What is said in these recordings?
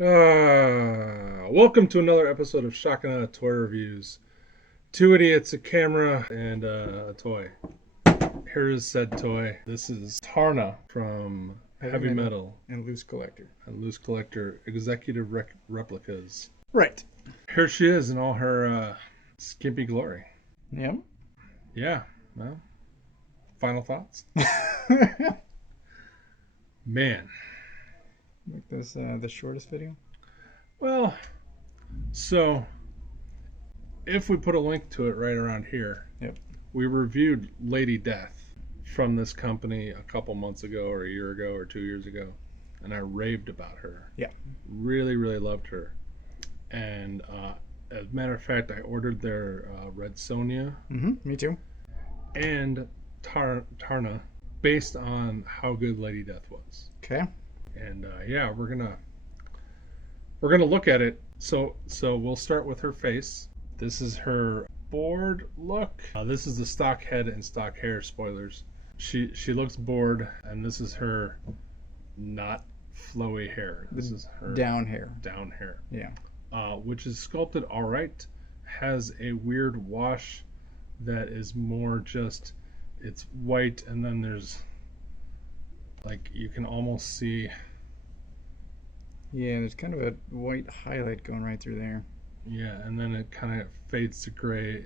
Welcome to another episode of Shotgun Out of Toy Reviews. Two idiots, a camera, and a toy. Here is said toy. This is Taarna from Heavy Metal and LooseCollector. And LooseCollector Executive Replicas. Right. Here she is in all her skimpy glory. Yep. Yeah. Well, final thoughts? Man. Make this the shortest video? Well, so if we put a link to it right around here, Yep. We reviewed Lady Death from this company a couple months ago or a year ago or 2 years ago, and I raved about her. Yeah. Really, really loved her. And as a matter of fact, I ordered their Red Sonja. Me too. And Taarna based on how good Lady Death was. Okay. And yeah, we're gonna look at it. So we'll start with her face. This is her bored look. This is the stock head and stock hair spoilers. She looks bored, and this is her not flowy hair. This is her down hair. Down hair. Yeah. Which is sculpted all right. Has a weird wash that is more just, it's white, and then there's like, you can almost see. Yeah, there's kind of a white highlight going right through there. Yeah, and then it kind of fades to gray.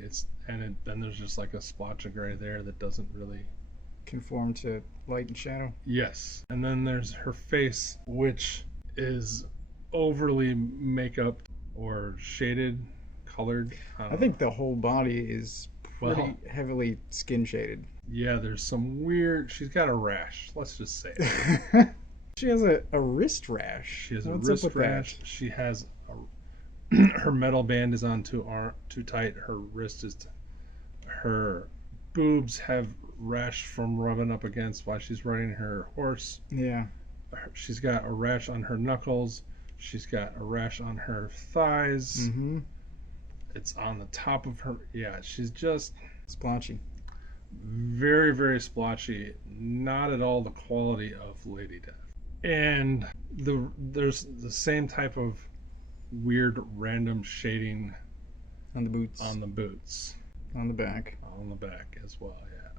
Then there's just like a splotch of gray there that doesn't really conform to light and shadow. Yes, and then there's her face, which is overly makeup or shaded, colored. I think the whole body is pretty heavily skin shaded. Yeah, there's some weird. She's got a rash. Let's just say it. She has a wrist rash. She has What's a wrist up with rash. That? She has her metal band is on too tight. Her wrist is. Her boobs have rash from rubbing up against while she's riding her horse. Yeah. She's got a rash on her knuckles. She's got a rash on her thighs. Mm-hmm. It's on the top of her. Yeah, she's just splotchy. Very, very splotchy. Not at all the quality of Lady Death. And there's the same type of weird random shading on the boots. On the boots. On the back. On the back as well, yeah.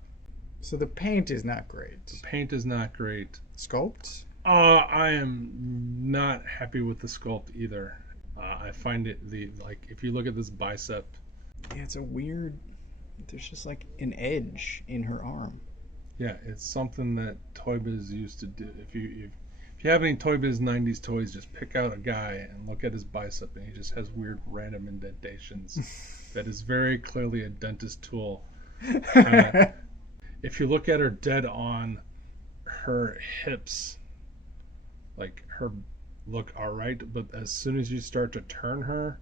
So the paint is not great. The paint is not great. Sculpt? I am not happy with the sculpt either. I find it if you look at this bicep. Yeah, it's a weird. There's just like an edge in her arm. Yeah, it's something that Toy Biz used to do. If you have any Toy Biz 90s toys, just pick out a guy and look at his bicep, and he just has weird random indentations. That is very clearly a dentist tool. If you look at her dead on, her hips, like her look all right, but as soon as you start to turn her,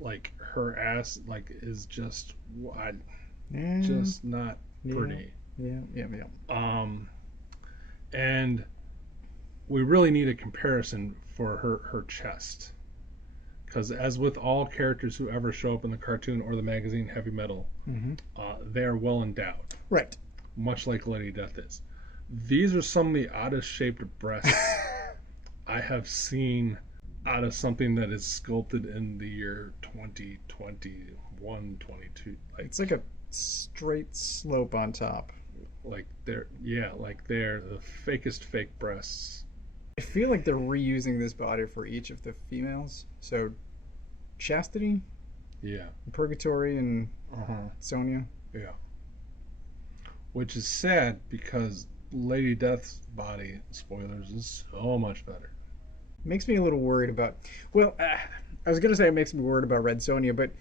like her ass is just wide, just not pretty. Yeah. And we really need a comparison for her chest, because as with all characters who ever show up in the cartoon or the magazine Heavy Metal, they are well endowed, right? Much like Lady Death is. These are some of the oddest shaped breasts I have seen out of something that is sculpted in the year 2021, 22. It's like a straight slope on top. They're the fakest fake breasts. I feel like they're reusing this body for each of the females. So, Chastity, yeah, Purgatory, and Sonja, yeah. Which is sad because Lady Death's body, spoilers, is so much better. Makes me a little worried about. Well, I was gonna say it makes me worried about Red Sonja, but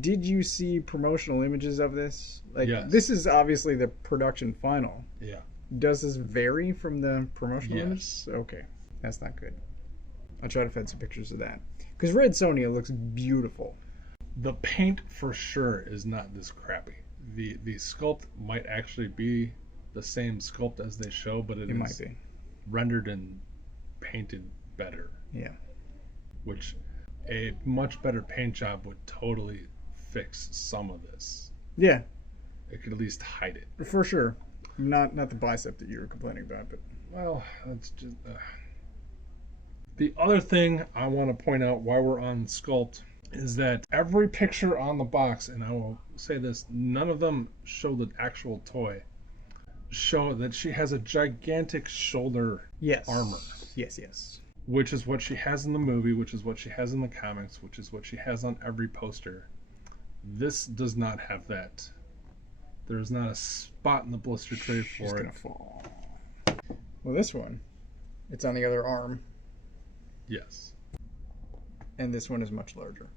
did you see promotional images of this? Yes. This is obviously the production final. Yeah. Does this vary from the promotional yes. images? Okay, that's not good. I'll try to find some pictures of that. Because Red Sonja looks beautiful. The paint for sure is not this crappy. The sculpt might actually be the same sculpt as they show, but it might be rendered and painted better. Yeah. Which a much better paint job would totally fix some of this. Yeah. It could at least hide it. For sure. Not the bicep that you were complaining about, but well, that's just The other thing I want to point out while we're on Sculpt is that every picture on the box, and I will say this, none of them show the actual toy, show that she has a gigantic shoulder Yes. armor. Yes. Which is what she has in the movie, which is what she has in the comics, which is what she has on every poster. This does not have that. There's not a spot in the blister tray for She's it. gonna fall. Well, this one, it's on the other arm, Yes. and this one is much larger.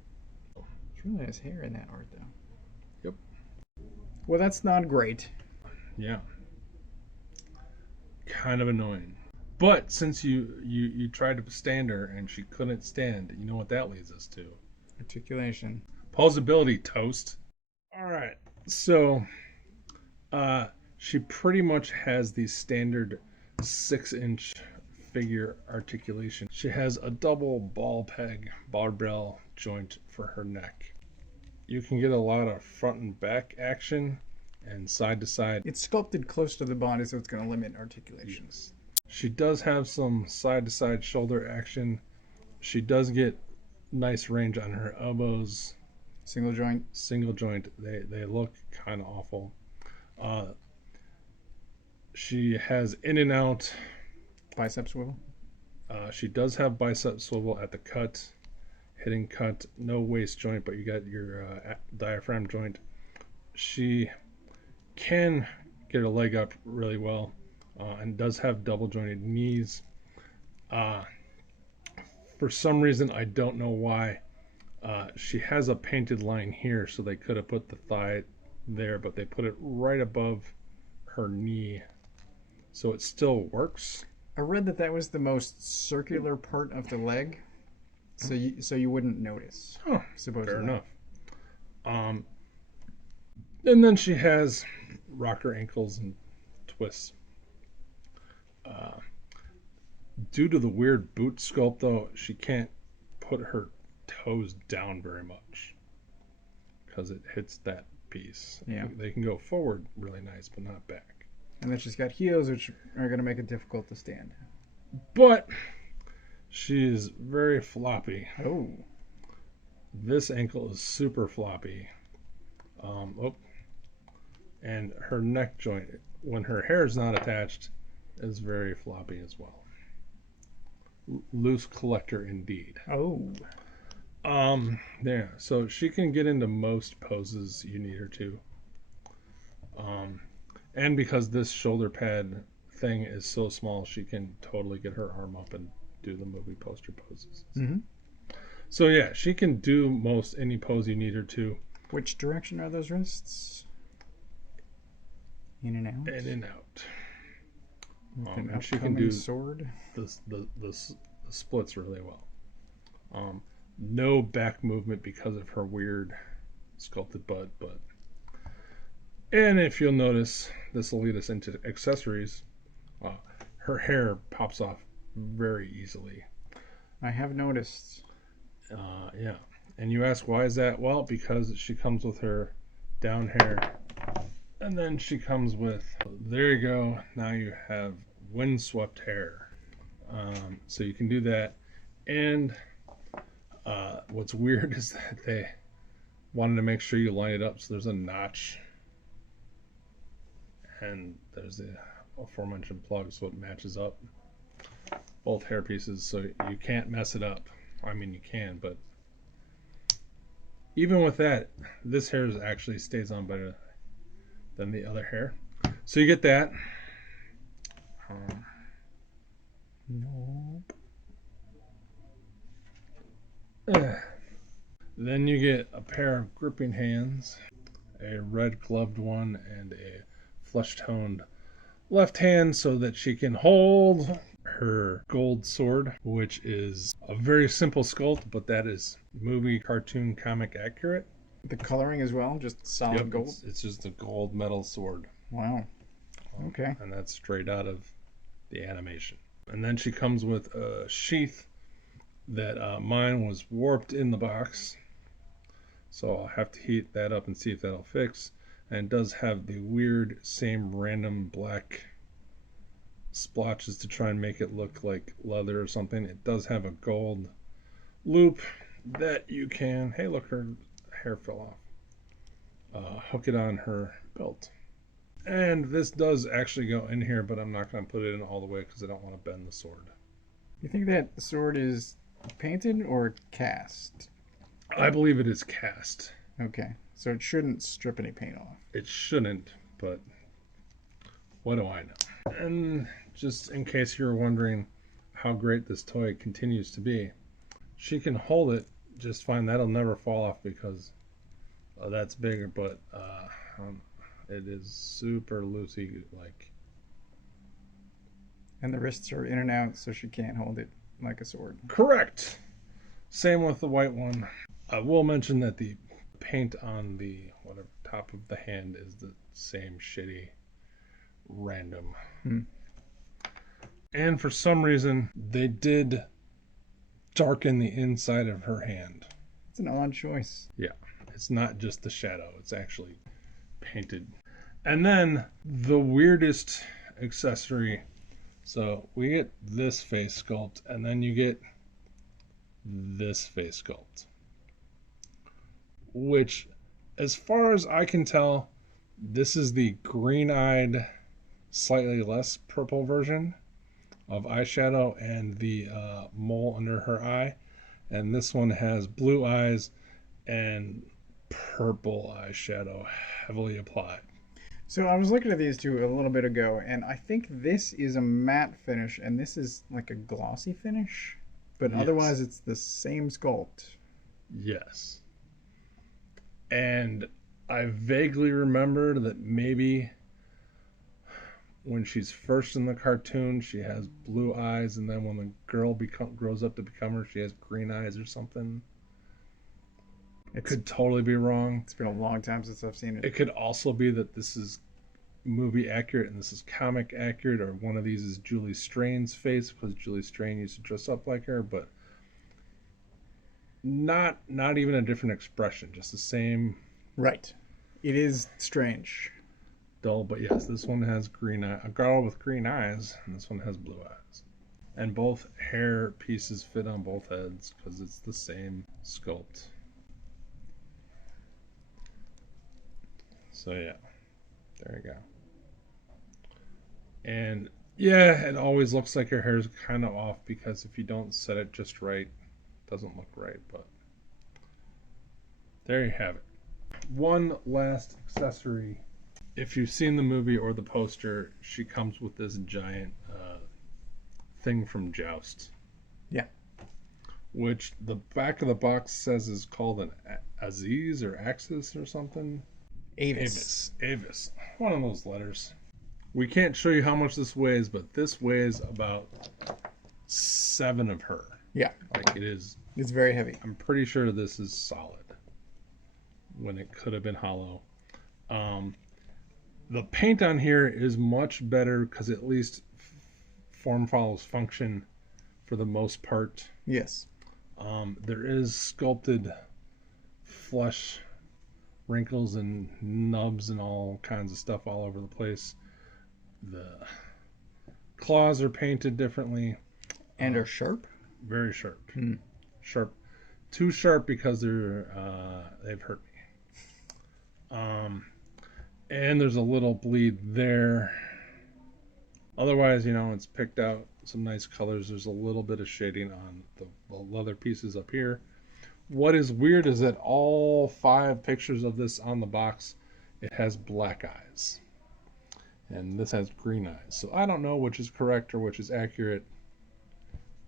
It's really nice hair in that art, though. Yep. Well, that's not great. Yeah. Kind of annoying. But since you tried to stand her and she couldn't stand, you know what that leads us to? Articulation. Posability, toast. All right. So, she pretty much has the standard 6-inch figure articulation. She has a double ball peg barbell joint for her neck. You can get a lot of front and back action and side to side. It's sculpted close to the body, so it's going to limit articulation. Yes. She does have some side to side shoulder action. She does get nice range on her elbows. Single joint. Single joint. They look kind of awful. She has in and out. Bicep swivel. She does have bicep swivel at the cut, hitting cut. No waist joint, but you got your diaphragm joint. She can get her leg up really well, and does have double jointed knees. For some reason, I don't know why, she has a painted line here, so they could have put the thigh there, but they put it right above her knee, so it still works. I read that was the most circular part of the leg, so you wouldn't notice. Oh, supposedly. fair enough. And then she has rocker ankles and twists. Due to the weird boot sculpt, though, she can't put her toes down very much because it hits that piece. Yeah. They can go forward really nice, but not back. And then she's got heels, which are going to make it difficult to stand. But she's very floppy. Oh. This ankle is super floppy. And her neck joint, when her hair is not attached, is very floppy as well. LooseCollector indeed. Oh. Yeah, so she can get into most poses you need her to. And because this shoulder pad thing is so small, she can totally get her arm up and do the movie poster poses. Mm-hmm. So yeah, she can do most any pose you need her to. Which direction are those wrists? In and out. In and out. And she can do sword. The splits really well. No back movement because of her weird sculpted butt, but. And if you'll notice, this will lead us into accessories. Her hair pops off very easily. I have noticed. Yeah. And you ask, why is that? Well, because she comes with her down hair. And then she comes with, there you go. Now you have windswept hair. So you can do that. And what's weird is that they wanted to make sure you line it up. So there's a notch. And there's the aforementioned plug, so it matches up both hair pieces, so you can't mess it up. I mean, you can, but even with that, this hair actually stays on better than the other hair. So you get that. Nope. Then you get a pair of gripping hands, a red gloved one, and a flesh-toned left hand so that she can hold her gold sword, which is a very simple sculpt, but that is movie, cartoon, comic accurate. The coloring as well, just solid gold. It's just a gold metal sword. Wow. Okay. And that's straight out of the animation. And then she comes with a sheath that mine was warped in the box. So I'll have to heat that up and see if that'll fix. And it does have the weird same random black splotches to try and make it look like leather or something. It does have a gold loop that you can, hey look, her hair fell off, hook it on her belt. And this does actually go in here, but I'm not going to put it in all the way because I don't want to bend the sword. You think that sword is painted or cast? I believe it is cast. Okay, so it shouldn't strip any paint off. It shouldn't, but what do I know? And just in case you're wondering how great this toy continues to be, she can hold it just fine. That'll never fall off because that's bigger, but it is super loosey like. And the wrists are in and out, so she can't hold it like a sword. Correct. Same with the white one. I will mention that the paint on the top of the hand is the same shitty random. And for some reason, they did darken the inside of her hand. It's an odd choice. Yeah, it's not just the shadow, it's actually painted. And then the weirdest accessory. So we get this face sculpt, and then you get this face sculpt, which, as far as I can tell, this is the green-eyed, slightly less purple version of eyeshadow and the mole under her eye. And this one has blue eyes and purple eyeshadow heavily applied. So I was looking at these two a little bit ago, and I think this is a matte finish, and this is like a glossy finish, but Yes. Otherwise it's the same sculpt. Yes. And I vaguely remember that maybe when she's first in the cartoon, she has blue eyes, and then when the girl grows up to become her, she has green eyes or something. It could totally be wrong. It's been a long time since I've seen it. It could also be that this is movie accurate and this is comic accurate, or one of these is Julie Strain's face because Julie Strain used to dress up like her, but not even a different expression, just the same. Right. It is strange. Dull, but yes, this one has a girl with green eyes, and this one has blue eyes. And both hair pieces fit on both heads because it's the same sculpt. So yeah, there you go. And yeah, it always looks like her hair's kind of off because if you don't set it just right, it doesn't look right, but there you have it. One last accessory. If you've seen the movie or the poster, she comes with this giant thing from Joust. Yeah. Which the back of the box says is called an Aziz or Axis or something. Avis. Avis. One of those letters. We can't show you how much this weighs, but this weighs about 7 of her. Yeah. Like it is. It's very heavy. I'm pretty sure this is solid when it could have been hollow. The paint on here is much better because at least form follows function for the most part. Yes. There is sculpted flesh wrinkles and nubs and all kinds of stuff all over the place. The claws are painted differently. And are sharp? Very sharp. Sharp. Too sharp because they've hurt me. And there's a little bleed there. Otherwise, it's picked out some nice colors. There's a little bit of shading on the leather pieces up here. What is weird is that all 5 pictures of this on the box, it has black eyes. And this has green eyes. So I don't know which is correct or which is accurate,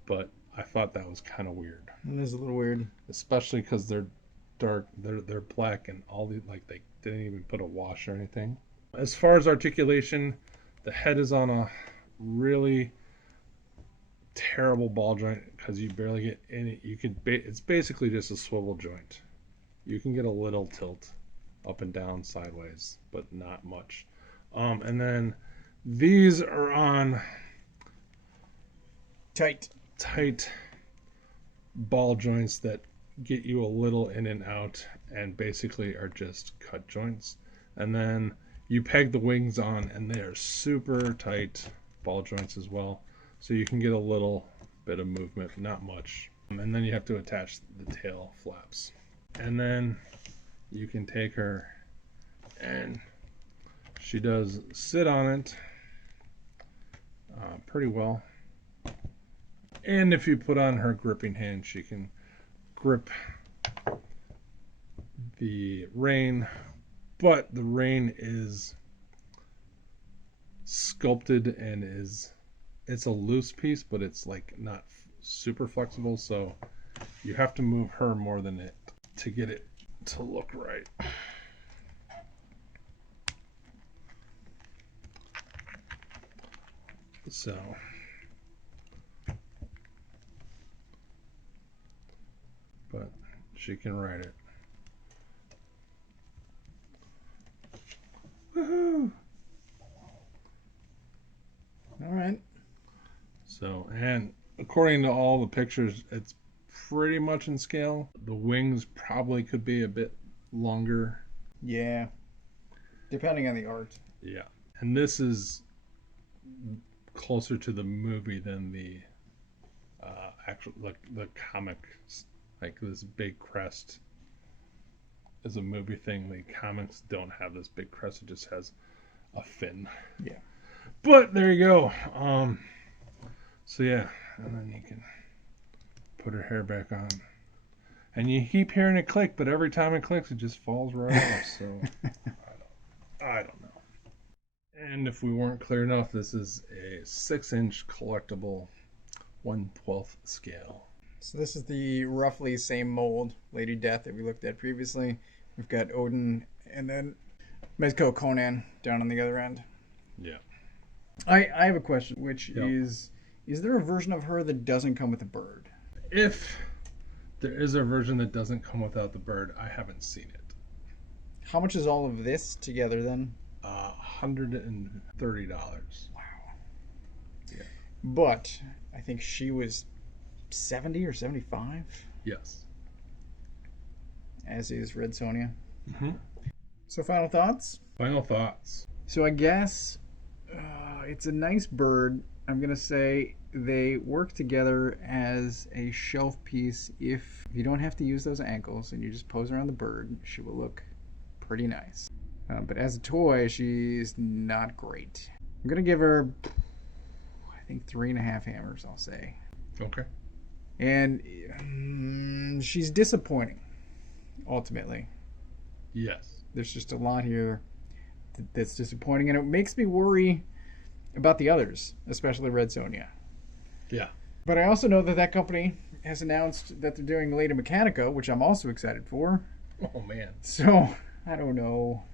but I thought that was kind of weird. It is a little weird. Especially because they're dark, they're black, and all the they didn't even put a wash or anything. As far as articulation, the head is on a really terrible ball joint because you barely get any. It's basically just a swivel joint. You can get a little tilt up and down sideways, but not much. And then these are on tight ball joints that get you a little in and out and basically are just cut joints. And then you peg the wings on and they are super tight. ball joints as well. So you can get a little bit of movement, not much. And then you have to attach the tail flaps. And then you can take her, and she does sit on it pretty well. And if you put on her gripping hand, she can grip the rein, but the rein is sculpted and it's a loose piece, but it's like not super flexible, so you have to move her more than it to get it to look right. So but she can ride it. Woohoo! All right. So, and according to all the pictures, it's pretty much in scale. The wings probably could be a bit longer. Yeah. Depending on the art. Yeah. And this is closer to the movie than the actual, like the comics. Like this big crest is a movie thing. The comics don't have this big crest. It just has a fin. Yeah. But there you go. So yeah, and then you can put her hair back on. And you keep hearing it click, but every time it clicks, it just falls right off. So I don't know. And if we weren't clear enough, this is a 6-inch collectible 1/12 scale. So this is the roughly same mold, Lady Death, that we looked at previously. We've got Odin and then Mezco Conan down on the other end. Yeah. I have a question, which Yep. is there a version of her that doesn't come with a bird? If there is a version that doesn't come without the bird, I haven't seen it. How much is all of this together then? $130. Wow. Yeah. But I think she was 70 or 75, Yes. as is Red Sonja. Mm-hmm. So final thoughts? Final thoughts. So I guess it's a nice bird. I'm going to say they work together as a shelf piece. If you don't have to use those ankles and you just pose around the bird, she will look pretty nice. But as a toy, she's not great. I'm going to give her, I think, 3.5 hammers, I'll say. Okay. And she's disappointing, ultimately. Yes. There's just a lot here that's disappointing, and it makes me worry about the others, especially Red Sonja. Yeah. But I also know that that company has announced that they're doing Lady Mechanica, which I'm also excited for. Oh, man. So, I don't know.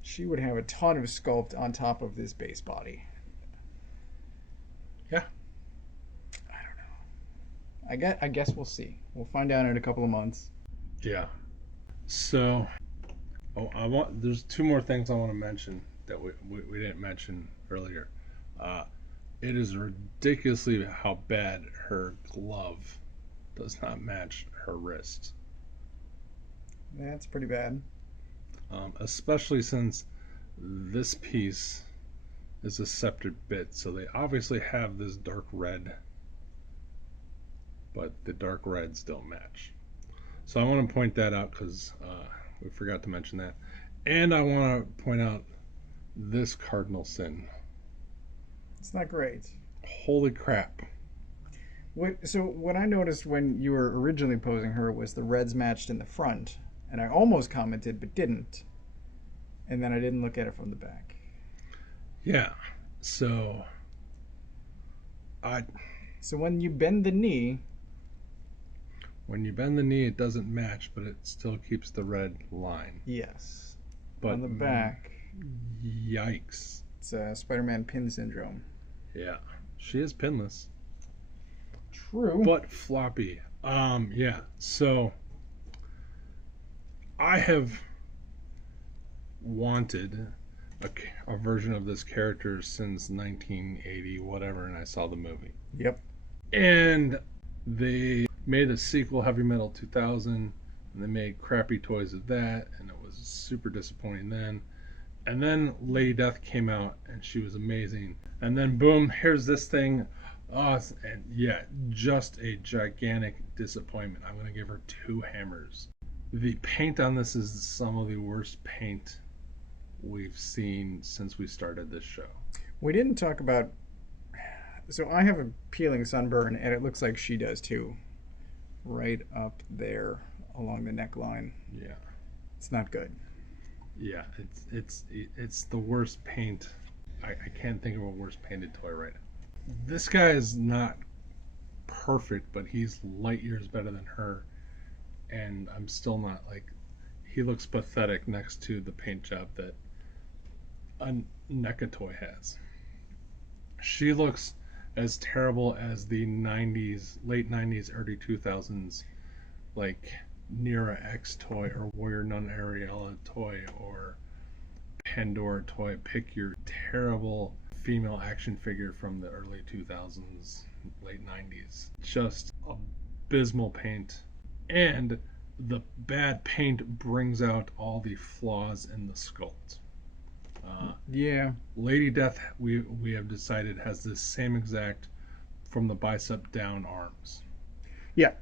She would have a ton of sculpt on top of this base body. Yeah. I don't know. I guess we'll see. We'll find out in a couple of months. Yeah. So, there's two more things I want to mention that we didn't mention earlier. It is ridiculously how bad her glove does not match her wrist. That's pretty bad. Especially since this piece is a sceptered bit, so they obviously have this dark red, but the dark reds don't match. So I want to point that out because we forgot to mention that. And I want to point out this cardinal sin. It's not great. Holy crap. So what I noticed when you were originally posing her was the reds matched in the front, and I almost commented but didn't, and then I didn't look at it from the back. Yeah. So when you bend the knee, it doesn't match, but it still keeps the red line. yes. But on the back, yikes. it's Spider-Man pin syndrome. Yeah. She is pinless. True. But floppy. Yeah. So I have wanted a version of this character since 1980, whatever, and I saw the movie. Yep. And they made a sequel, Heavy Metal 2000, and they made crappy toys of that, and it was super disappointing then. And then Lady Death came out, and she was amazing. And then boom, here's this thing. And yeah, just a gigantic disappointment. I'm going to give her 2 hammers. The paint on this is some of the worst paint we've seen since we started this show. We didn't talk about. So I have a peeling sunburn, and it looks like she does too. Right up there along the neckline. Yeah. It's not good. Yeah, it's the worst paint. I can't think of a worse painted toy right now. This guy is not perfect, but he's light years better than her. And I'm still not like, he looks pathetic next to the paint job that a NECA toy has. She looks as terrible as the 90s, late 90s, early 2000s, like Nera X toy or Warrior Nun Ariella toy or Pandora toy. Pick your terrible female action figure from the early 2000s, late 90s. Just abysmal paint. And the bad paint brings out all the flaws in the sculpt. Yeah. Lady Death, we have decided, has this same exact from the bicep down arms. Yeah.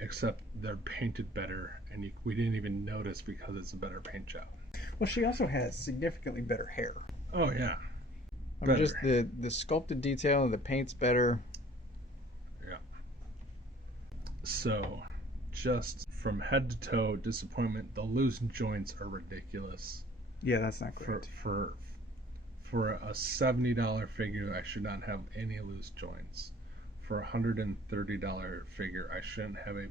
Except they're painted better, and we didn't even notice because it's a better paint job. Well, she also has significantly better hair. Oh yeah. Just the sculpted detail and the paint's better. Yeah. So, just from head to toe, disappointment. The loose joints are ridiculous. Yeah, that's not great. For a $70 figure, I should not have any loose joints. For a $130 figure, I shouldn't have a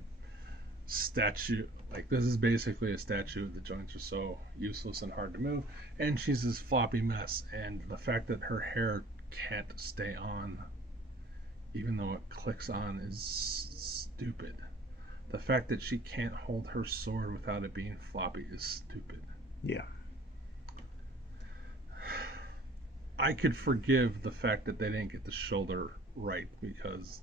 statue. Like, this is basically a statue. The joints are so useless and hard to move, and she's this floppy mess. And the fact that her hair can't stay on, even though it clicks on, is stupid. The fact that she can't hold her sword without it being floppy is stupid. Yeah. I could forgive the fact that they didn't get the shoulder right because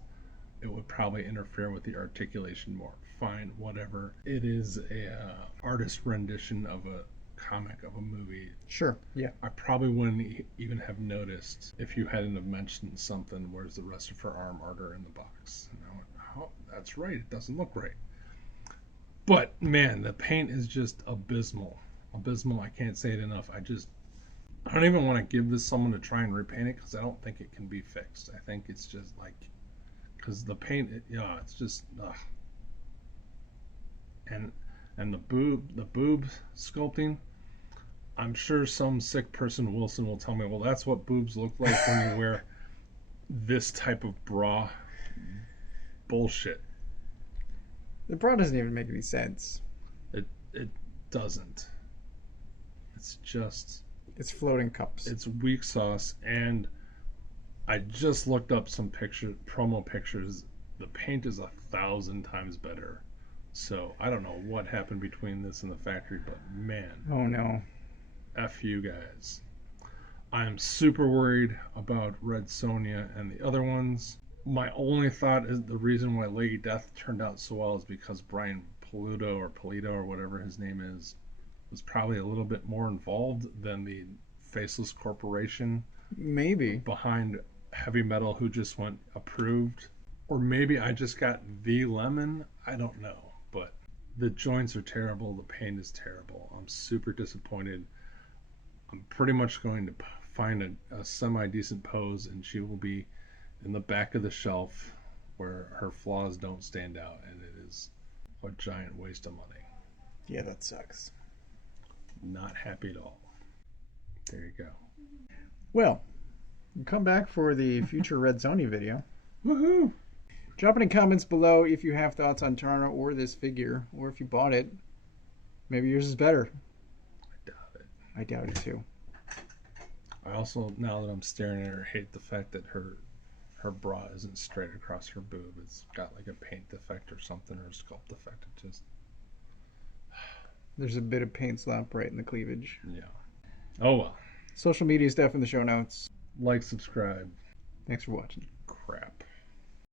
it would probably interfere with the articulation more. Fine, whatever. It is a artist rendition of a comic, of a movie. Sure, yeah. I probably wouldn't even have noticed if you hadn't have mentioned something. Where's the rest of her arm arter in the box? And I went, oh, that's right. It doesn't look right. But man, the paint is just abysmal. Abysmal. I can't say it enough. I don't even want to give this someone to try and repaint it because I don't think it can be fixed. I think it's just like, because the paint, it's just, and the boob sculpting. I'm sure some sick person, Wilson, will tell me, well, that's what boobs look like when you wear this type of bra. Bullshit. The bra doesn't even make any sense. It doesn't. It's just... It's floating cups. It's weak sauce, and I just looked up some promo pictures. The paint is 1,000 times better. So I don't know what happened between this and the factory, but man. Oh no. F you guys. I'm super worried about Red Sonja and the other ones. My only thought is the reason why Lady Death turned out so well is because Brian Polito or whatever his name is, was probably a little bit more involved than the faceless corporation maybe behind heavy metal who just went approved. Or maybe I just got the lemon. I don't know. But the joints are terrible. The paint is terrible. I'm super disappointed. I'm pretty much going to find a semi-decent pose, and she will be in the back of the shelf where her flaws don't stand out, and it is a giant waste of money. Yeah, that sucks. Not happy at all. There you go. Well, come back for the future Red Sonja video. Woohoo! Drop any comments below if you have thoughts on Taarna or this figure, or if you bought it. Maybe yours is better. I doubt it. I doubt it too. I also, now that I'm staring at her, hate the fact that her bra isn't straight across her boob. It's got like a paint defect or something, or a sculpt defect. It just... There's a bit of paint slap right in the cleavage. Yeah. Oh well. Social media stuff in the show notes. Like, subscribe. Thanks for watching. Crap.